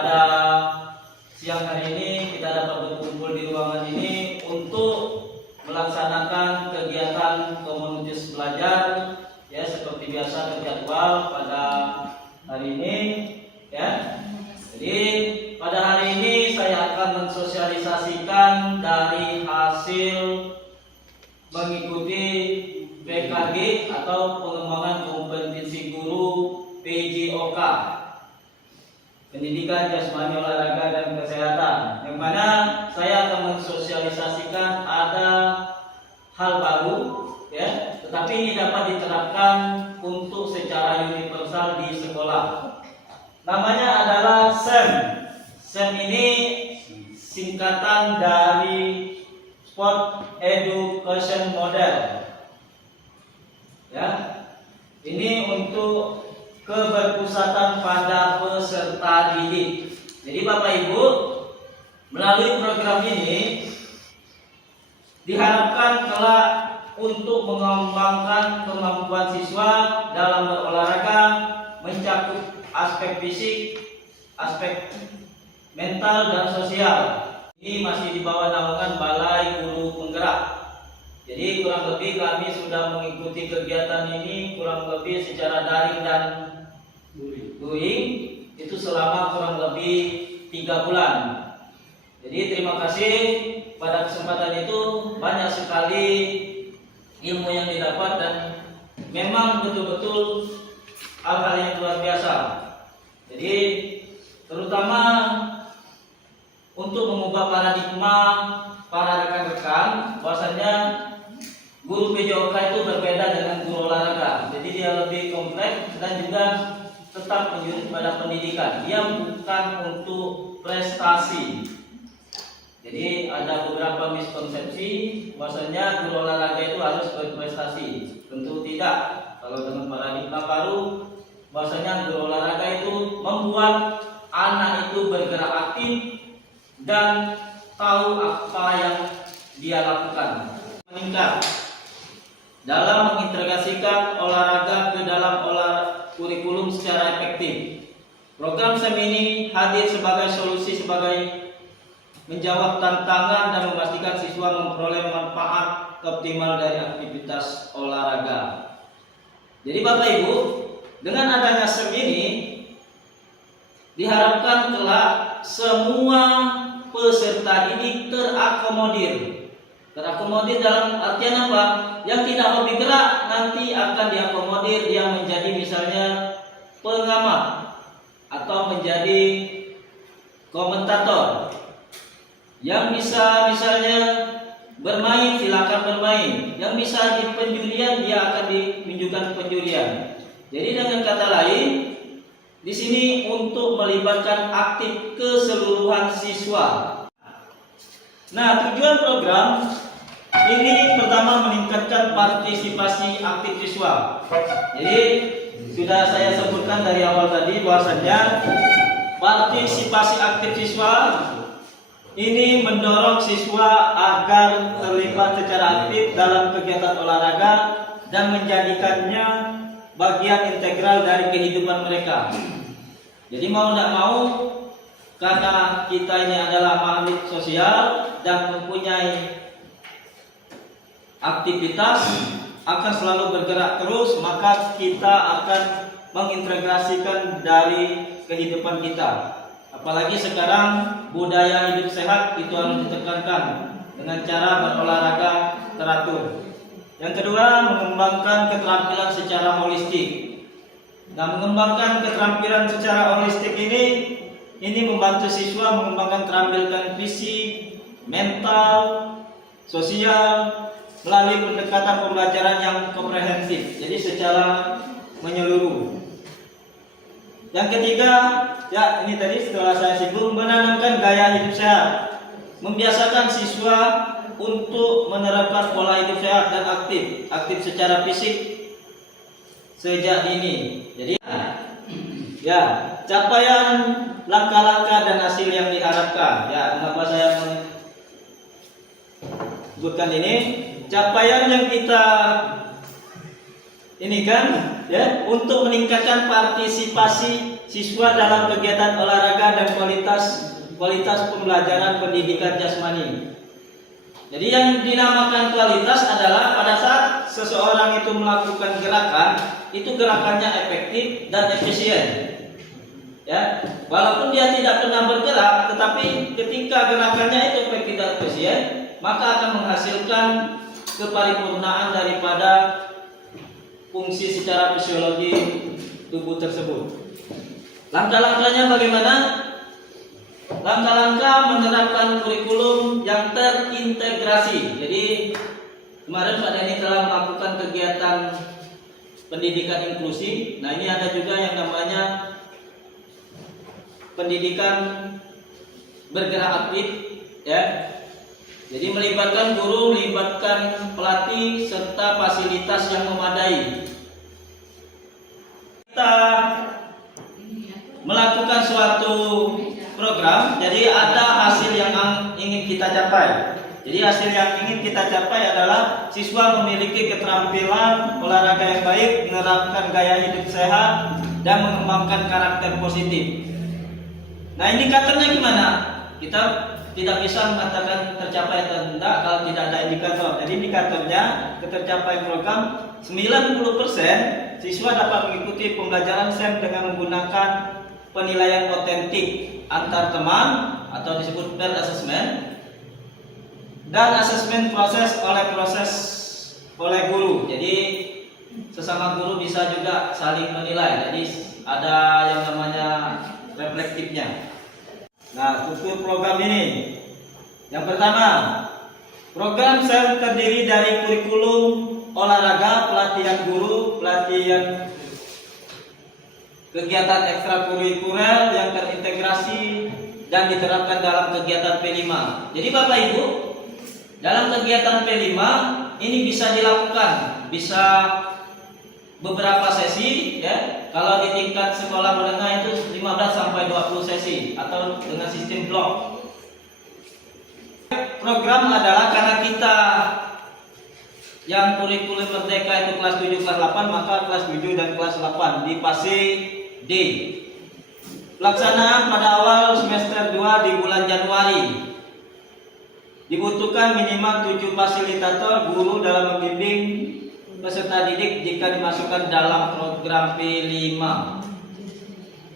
pada siang hari ini kita dapat berkumpul di ruangan ini untuk melaksanakan kegiatan komunitas belajar ya seperti biasa terjadwal pada hari ini ya. Jadi pada hari ini saya akan mensosialisasikan dari hasil mengikuti PKG atau pengembangan kompetensi guru PJOK, pendidikan jasmani olahraga dan kesehatan, yang mana saya akan mensosialisasikan ada hal baru ya, tetapi ini dapat diterapkan untuk secara universal di sekolah. Namanya adalah SEM. SEM ini singkatan dari Sport Education Model. Ya. Ini untuk keberpusatan pada peserta didik. Jadi Bapak Ibu, melalui program ini diharapkan kelak untuk mengembangkan kemampuan siswa dalam berolahraga, mencakup aspek fisik, aspek mental dan sosial. Ini masih di bawah naungan Balai Guru Penggerak. Jadi kurang lebih kami sudah mengikuti kegiatan ini kurang lebih secara daring dan luring itu selama kurang lebih 3 bulan. Jadi terima kasih, pada kesempatan itu banyak sekali ilmu yang didapat dan memang betul-betul hal-hal yang luar biasa. Jadi terutama untuk mengubah paradigma para rekan-rekan bahwasanya guru PJOK itu berbeda dengan guru olahraga. Jadi dia lebih kompleks dan juga tetap menjurus pada pendidikan. Dia bukan untuk prestasi. Jadi ada beberapa miskonsepsi bahwasanya guru olahraga itu harus berprestasi. Tentu tidak. Kalau dengan paradigma baru bahwasanya guru olahraga itu membuat anak itu bergerak aktif dan tahu apa yang dia lakukan. Meningkat dalam mengintegrasikan olahraga ke dalam kurikulum secara efektif. Program SEM ini hadir sebagai solusi sebagai menjawab tantangan dan memastikan siswa memperoleh manfaat optimal dari aktivitas olahraga. Jadi Bapak Ibu, dengan adanya SEM ini diharapkan kelak semua peserta didik terakomodir. Terakomodir dalam artian apa? Yang tidak hobi gerak nanti akan diakomodir dia menjadi misalnya pengamat atau menjadi komentator. Yang bisa misalnya bermain silakan bermain. Yang bisa di penjurian dia akan ditunjukkan penjurian. Jadi dengan kata lain di sini untuk melibatkan aktif keseluruhan siswa. Nah, tujuan program ini pertama meningkatkan partisipasi aktif siswa. Jadi sudah saya sebutkan dari awal tadi bahwasanya partisipasi aktif siswa ini mendorong siswa agar terlibat secara aktif dalam kegiatan olahraga dan menjadikannya bagian integral dari kehidupan mereka. Jadi mau tidak mau, karena kita ini adalah makhluk sosial dan mempunyai aktivitas akan selalu bergerak terus, maka kita akan mengintegrasikan dari kehidupan kita. Apalagi sekarang budaya hidup sehat itu harus ditekankan dengan cara berolahraga teratur. Yang kedua, mengembangkan keterampilan secara holistik. Nah, mengembangkan keterampilan secara holistik ini membantu siswa mengembangkan keterampilan fisik, mental, sosial melalui pendekatan pembelajaran yang komprehensif. Jadi secara menyeluruh. Yang ketiga, ya ini tadi setelah saya singgung, menanamkan gaya hidup sehat. Membiasakan siswa untuk menerapkan pola hidup sehat dan aktif secara fisik sejak dini. Jadi ya, capaian langkah-langkah dan hasil yang diharapkan. Ya, mengapa saya menyebutkan ini? Capaian yang kita ini kan ya untuk meningkatkan partisipasi siswa dalam kegiatan olahraga dan kualitas pembelajaran pendidikan jasmani. Jadi yang dinamakan kualitas adalah pada saat seseorang itu melakukan gerakan, itu gerakannya efektif dan efisien. Ya, walaupun dia tidak pernah bergerak, tetapi ketika gerakannya itu efektif dan efisien, maka akan menghasilkan keparipurnaan daripada fungsi secara fisiologi tubuh tersebut. Langkah-langkahnya bagaimana? Langkah-langkah menerapkan kurikulum yang terintegrasi. Jadi kemarin Pak Denny telah melakukan kegiatan pendidikan inklusi. Nah, ini ada juga yang namanya pendidikan bergerak aktif, ya. Jadi melibatkan guru, melibatkan pelatih serta fasilitas yang memadai. Kita melakukan suatu program, jadi ada hasil yang ingin kita capai. Jadi hasil yang ingin kita capai adalah siswa memiliki keterampilan olahraga yang baik, menerapkan gaya hidup sehat, dan mengembangkan karakter positif. Nah, indikatornya gimana? Kita tidak bisa mengatakan tercapai atau tidak kalau tidak ada indikator. Jadi indikatornya ketercapaian program 90% siswa dapat mengikuti pembelajaran SEM dengan menggunakan penilaian otentik antar teman atau disebut peer assessment, dan asesmen proses oleh guru. Jadi sesama guru bisa juga saling menilai. Jadi ada yang namanya reflektifnya. Nah, struktur program ini, yang pertama, program SEM terdiri dari kurikulum olahraga, pelatihan guru, pelatihan kegiatan ekstrakurikuler yang terintegrasi dan diterapkan dalam kegiatan P5. Jadi Bapak Ibu, dalam kegiatan P5 ini bisa dilakukan, bisa beberapa sesi, ya. Kalau di tingkat sekolah menengah itu 15 sampai 20 sesi atau dengan sistem blok. Program adalah karena kita yang kurikulum merdeka itu kelas 7 kelas 8, maka kelas 7 dan kelas 8 di fase D. Pelaksanaan pada awal semester 2 di bulan Januari. Dibutuhkan minimal 7 fasilitator guru dalam membimbing peserta didik jika dimasukkan dalam program P5.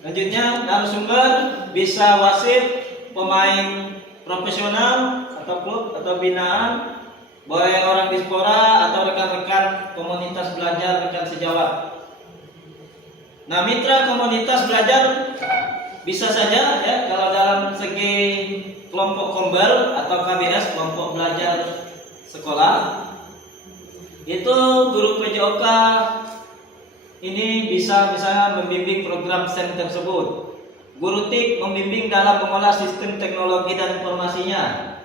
Selanjutnya, narasumber bisa wasit, pemain profesional atau klub atau binaan, boleh orang diaspora atau rekan-rekan komunitas belajar, rekan sejawat. Nah, mitra komunitas belajar bisa saja, ya, kalau dalam segi kelompok kombel atau KBS, kelompok belajar sekolah, itu guru PJOK ini bisa misalnya membimbing program SEM tersebut. Guru TIK membimbing dalam mengolah sistem teknologi dan informasinya.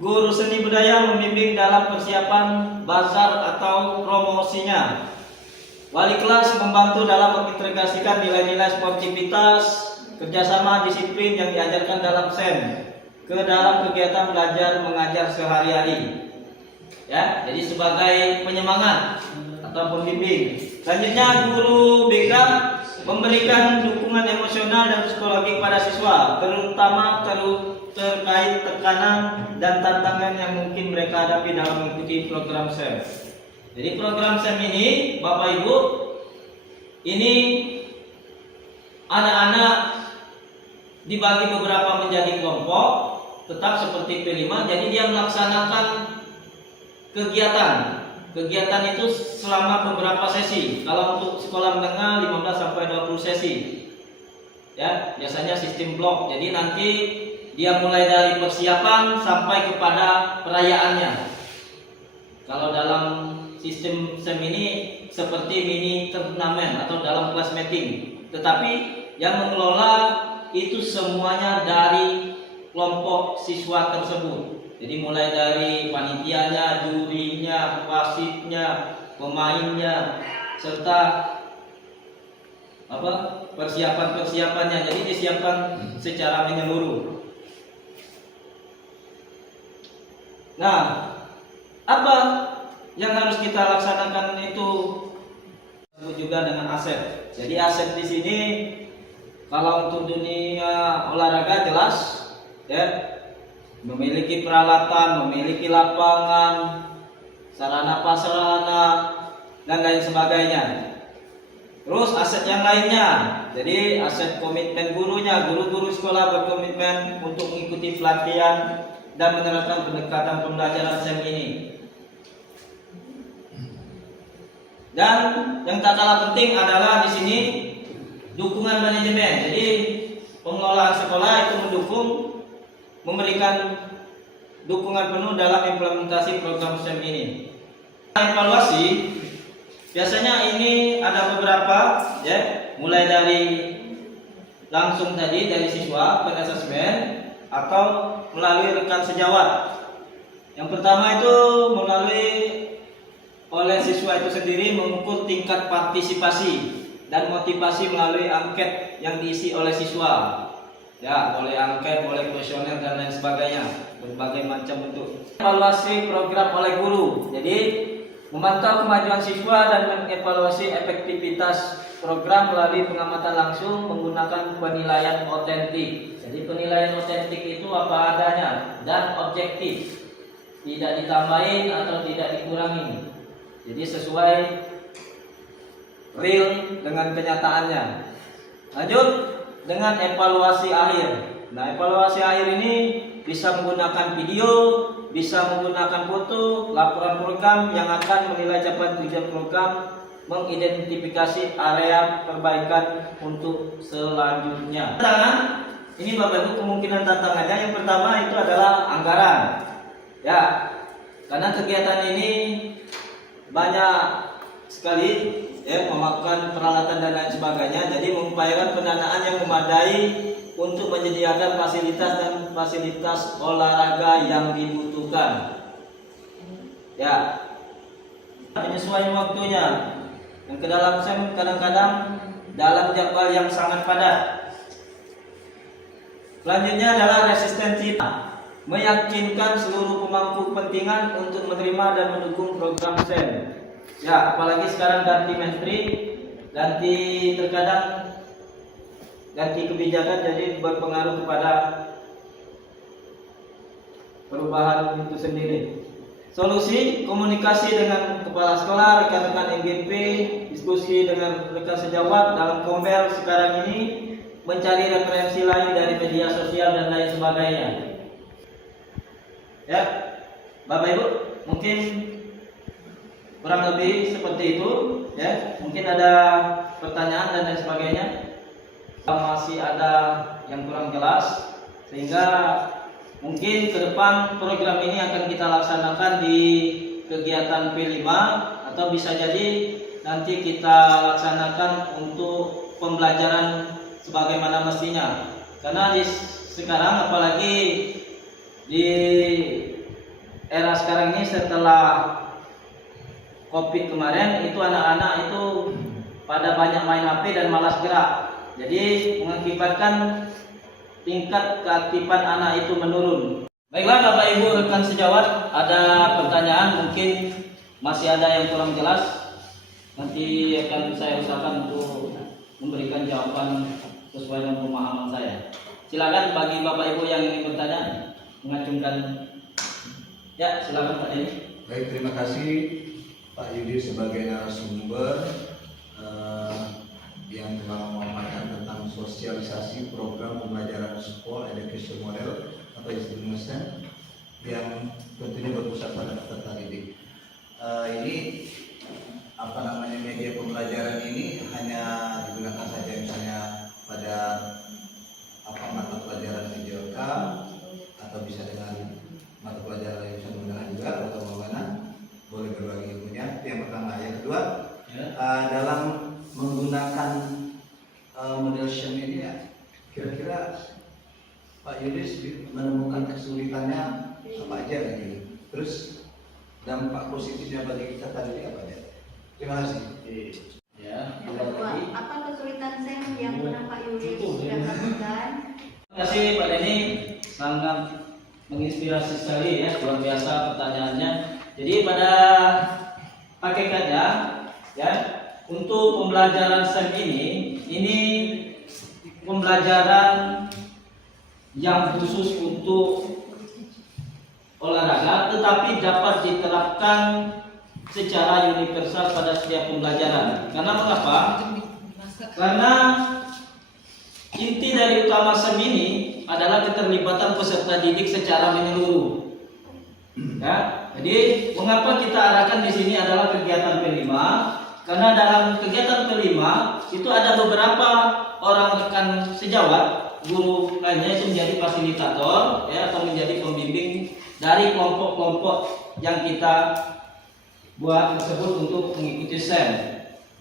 Guru seni budaya membimbing dalam persiapan bazar atau promosinya. Wali kelas membantu dalam mengintegrasikan nilai-nilai sportivitas, kerjasama disiplin yang diajarkan dalam SEM ke dalam kegiatan belajar mengajar sehari-hari. Ya, jadi sebagai penyemangat atau pembimbing. Selanjutnya, guru BK memberikan dukungan emosional dan psikologi pada siswa, terutama terkait tekanan dan tantangan yang mungkin mereka hadapi dalam mengikuti program SEM. Jadi program SEM ini, Bapak Ibu, ini anak-anak dibagi beberapa menjadi kelompok, tetap seperti P5. Jadi dia melaksanakan kegiatan itu selama beberapa sesi. Kalau untuk sekolah menengah 15 sampai 20 sesi. Ya, biasanya sistem blok. Jadi nanti dia mulai dari persiapan sampai kepada perayaannya. Kalau dalam sistem SEM ini seperti mini turnamen atau dalam kelas meeting. Tetapi yang mengelola itu semuanya dari kelompok siswa tersebut. Jadi mulai dari panitianya, jurinya, wasitnya, pemainnya, serta persiapan-persiapannya. Jadi disiapkan secara menyeluruh. Nah, apa yang harus kita laksanakan itu disebut juga dengan aset. Jadi aset di sini Kalau untuk dunia olahraga jelas ya, memiliki peralatan, memiliki lapangan, sarana prasarana dan lain sebagainya. Terus aset yang lainnya, jadi aset komitmen gurunya, guru-guru sekolah berkomitmen untuk mengikuti pelatihan dan menerapkan pendekatan pembelajaran STEM ini. Dan yang tak kalah penting adalah di sini dukungan manajemen. Jadi pengelolaan sekolah itu memberikan dukungan penuh dalam implementasi program STEM ini. Evaluasi biasanya ini ada beberapa ya, mulai dari langsung tadi dari siswa pen-assessment atau melalui rekan sejawat. Yang pertama itu melalui oleh siswa itu sendiri mengukur tingkat partisipasi dan motivasi melalui angket yang diisi oleh siswa. Ya, boleh angket, boleh kuesioner dan lain sebagainya, berbagai macam bentuk. Evaluasi program oleh guru. Jadi memantau kemajuan siswa dan mengevaluasi efektivitas program melalui pengamatan langsung menggunakan penilaian otentik. Jadi penilaian otentik itu apa adanya dan objektif, tidak ditambahin atau tidak dikurangi. Jadi sesuai real dengan kenyataannya. Lanjut dengan evaluasi akhir. Nah, evaluasi akhir ini bisa menggunakan video, bisa menggunakan foto, laporan program yang akan menilai capaian tujuan program, mengidentifikasi area perbaikan untuk selanjutnya. Tantangan ini Bapak Ibu, kemungkinan tantangannya yang pertama itu adalah anggaran. Ya, karena kegiatan ini banyak sekali ya, memakan peralatan dan lain sebagainya. Jadi mengupayakan pendanaan yang memadai untuk menyediakan fasilitas dan fasilitas olahraga yang dibutuhkan. Ya, penyesuaian waktunya. Yang ke dalam SEM kadang-kadang dalam jadwal yang sangat padat. Selanjutnya adalah resistensi, meyakinkan seluruh pemangku kepentingan untuk menerima dan mendukung program SEM. Ya, apalagi sekarang ganti menteri, terkadang ganti kebijakan, jadi berpengaruh kepada perubahan itu sendiri. Solusi, komunikasi dengan kepala sekolah, rekan-rekan MGP, diskusi dengan rekan sejawat dalam Kombel sekarang ini, mencari referensi lain dari media sosial dan lain sebagainya. Ya, Bapak Ibu, mungkin kurang lebih seperti itu. Ya, mungkin ada pertanyaan dan lain sebagainya. Masih ada yang kurang jelas, sehingga mungkin ke depan program ini akan kita laksanakan di kegiatan P5 atau bisa jadi nanti kita laksanakan untuk pembelajaran sebagaimana mestinya. Karena sekarang apalagi di era sekarang ini setelah COVID kemarin itu anak-anak itu pada banyak main HP dan malas gerak. Jadi mengakibatkan tingkat keaktifan anak itu menurun. Baiklah Bapak Ibu rekan sejawat, ada pertanyaan mungkin masih ada yang kurang jelas. Nanti akan saya usahakan untuk memberikan jawaban sesuai dengan pemahaman saya. Silakan bagi Bapak Ibu yang ingin bertanya, mengacungkan. Ya, silakan Pak Denny. Baik, terima kasih Pak Yudi sebagai narasumber yang telah memaparkan tentang sosialisasi program pembelajaran School Education Model atau istilahnya STEM yang tentunya berpusat pada peserta didik. Ini media pembelajaran ini hanya digunakan saja misalnya pada mata pelajaran PJLK atau bisa dengan mata pelajaran yang bisa menggunakan juga atau bagaimana, boleh berbagi ilmunya. Itu yang pertama. Yang kedua, dalam menggunakan model STEM ini ya, kira-kira Pak Yudis menemukan kesulitannya apa aja gitu. Terus dampak positifnya bagi kita tadi apa aja? Terima kasih. Ya, yang kedua, apa kesulitan STEM yang pernah Pak Yudis sudah lakukan? Terima kasih Pak Denny, sangat menginspirasi sekali ya, luar biasa pertanyaannya. Jadi pada hakikatnya ya, untuk pembelajaran STEM ini pembelajaran yang khusus untuk olahraga, tetapi dapat diterapkan secara universal pada setiap pembelajaran. Karena mengapa? Karena inti dari utama SEM ini adalah keterlibatan peserta didik secara menyeluruh. Ya, jadi mengapa kita arahkan di sini adalah kegiatan P5? Karena dalam kegiatan P5 itu ada beberapa orang rekan sejawat, guru lainnya itu menjadi fasilitator, ya, atau menjadi pembimbing dari kelompok-kelompok yang kita buat tersebut untuk mengikuti SEM.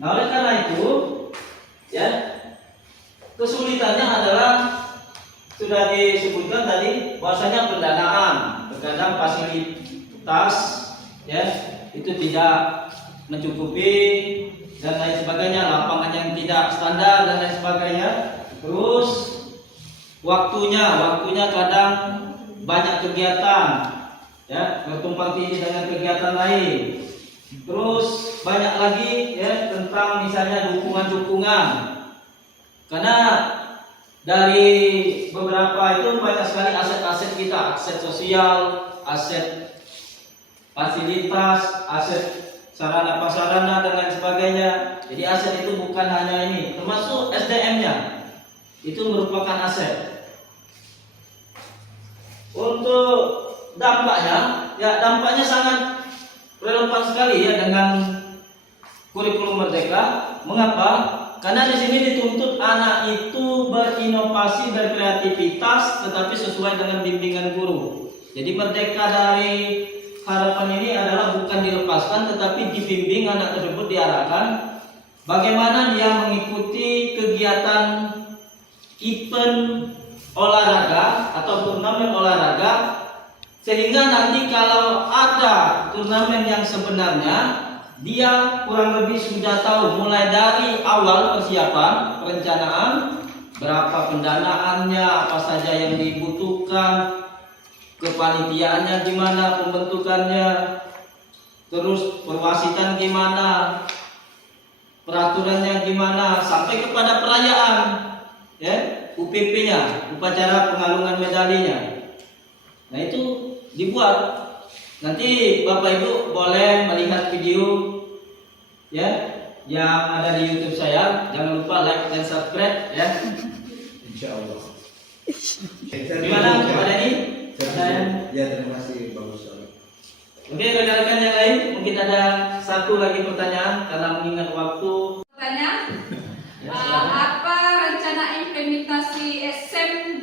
Nah, oleh karena itu, ya, kesulitannya adalah sudah disebutkan tadi bahwasanya pendanaan, terkadang fasilitas, ya, itu tidak mencukupi dan lain sebagainya, lapangan yang tidak standar dan lain sebagainya. Terus waktunya kadang banyak kegiatan, ya, bertumpang tindih dengan kegiatan lain. Terus banyak lagi, ya, tentang misalnya dukungan-dukungan. Karena dari beberapa itu banyak sekali aset-aset kita, aset sosial, aset fasilitas, aset sarana prasarana dan lain sebagainya. Jadi aset itu bukan hanya ini, termasuk SDM-nya. Itu merupakan aset. Untuk dampaknya, ya, dampaknya sangat relevan sekali, ya, dengan kurikulum Merdeka. Mengapa? Karena di sini dituntut anak itu berinovasi, berkreativitas, tetapi sesuai dengan bimbingan guru. Jadi merdeka dari harapan ini adalah bukan dilepaskan, tetapi dibimbing anak tersebut, diarahkan bagaimana dia mengikuti kegiatan event olahraga atau turnamen olahraga, sehingga nanti kalau ada turnamen yang sebenarnya, dia kurang lebih sudah tahu mulai dari awal persiapan, perencanaan, berapa pendanaannya, apa saja yang dibutuhkan, kepanitiaannya gimana, pembentukannya, terus perwasitan gimana, peraturannya gimana, sampai kepada perayaan, ya, UPP-nya, upacara pengalungan medalinya. Nah, itu dibuat. Nanti Bapak Ibu boleh melihat video, ya, yang ada di YouTube saya. Jangan lupa like dan subscribe, ya. Insya Allah. Gimana Pak Dani? Ya, terima kasih, bagus sekali. Oke, rekan-rekan yang lain, mungkin ada satu lagi pertanyaan karena mengingat waktu. Pertanyaan, Ya, apa rencana implementasi SEM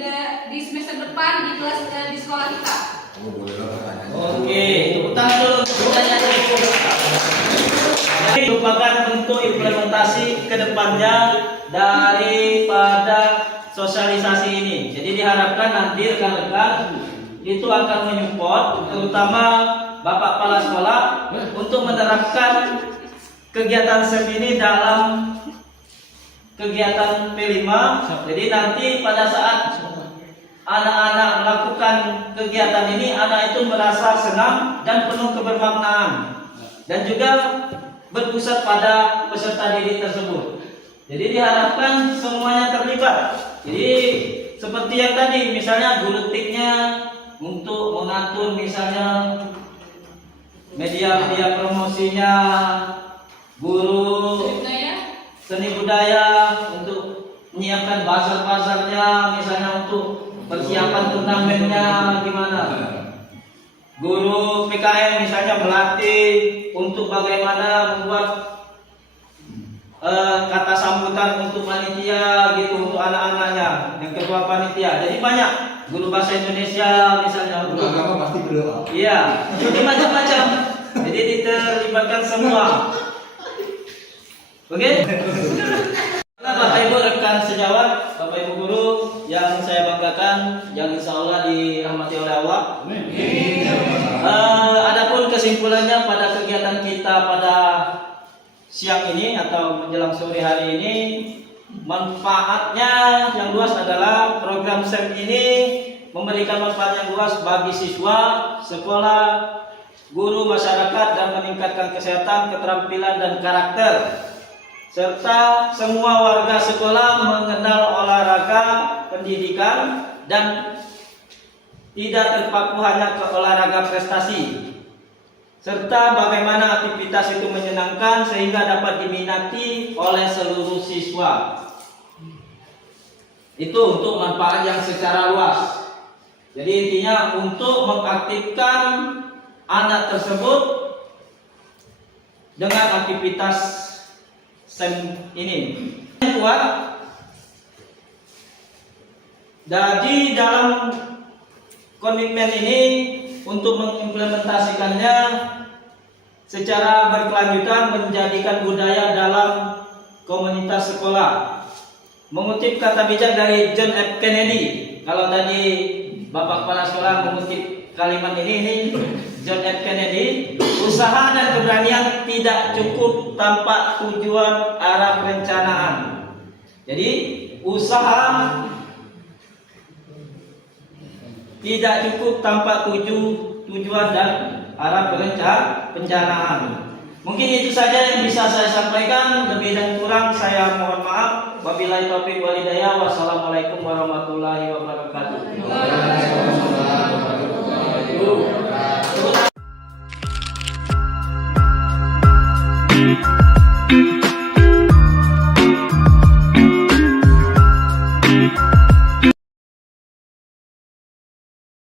di semester depan di sekolah kita? Bolehlah pertanyaan. Oke, tepuk tangan dulu untuk pertanyaan itu. Ini merupakan bentuk implementasi kedepannya daripada sosialisasi ini. Jadi diharapkan nanti rekan-rekan itu akan menyupport, terutama Bapak Kepala Sekolah, untuk menerapkan kegiatan SEM ini dalam kegiatan P5. Jadi nanti pada saat anak-anak melakukan kegiatan ini, anak itu merasa senang dan penuh kebermaknaan, dan juga berpusat pada peserta didik tersebut. Jadi diharapkan semuanya terlibat. Jadi seperti yang tadi, misalnya guru TIK-nya untuk mengatur misalnya media-media promosinya, guru seni budaya untuk menyiapkan bazar-bazarnya, misalnya untuk persiapan turnamennya gimana. Guru PKM misalnya melatih untuk bagaimana membuat kata sambutan untuk panitia gitu, untuk anak-anaknya yang ketua panitia. Jadi banyak guru bahasa Indonesia misalnya, Guru agama pasti berdoa. iya, jadi macam-macam. Jadi diterlibatkan semua. Oke? Nah, Bapak Ibu rekan sejawat, Bapak Ibu guru yang saya banggakan, yang insya Allah dirahmati oleh Allah. Adapun kesimpulannya pada kegiatan kita pada siang ini atau menjelang sore hari ini, manfaatnya yang luas adalah program SEM ini memberikan manfaat yang luas bagi siswa, sekolah, guru, masyarakat, dan meningkatkan kesehatan, keterampilan, dan karakter serta semua warga sekolah mengenal olahraga pendidikan dan tidak terpaku hanya ke olahraga prestasi, serta bagaimana aktivitas itu menyenangkan sehingga dapat diminati oleh seluruh siswa. Itu untuk manfaat yang secara luas. Jadi intinya untuk mengaktifkan anak tersebut dengan aktivitas SEM ini. Yang kuat. Jadi dalam komitmen ini untuk mengimplementasikannya secara berkelanjutan menjadikan budaya dalam komunitas sekolah. Mengutip kata bijak dari John F. Kennedy. Kalau tadi Bapak Kepala Sekolah mengutip kalimat ini John F. Kennedy, usaha dan keberanian tidak cukup tanpa tujuan arah perencanaan. Jadi usaha tidak cukup tanpa tujuan dan arah perencanaan. Mungkin itu saja yang bisa saya sampaikan. Lebih dan kurang saya mohon maaf. Wabillahi taufiq wal hidayah. Wassalamualaikum warahmatullahi wabarakatuh.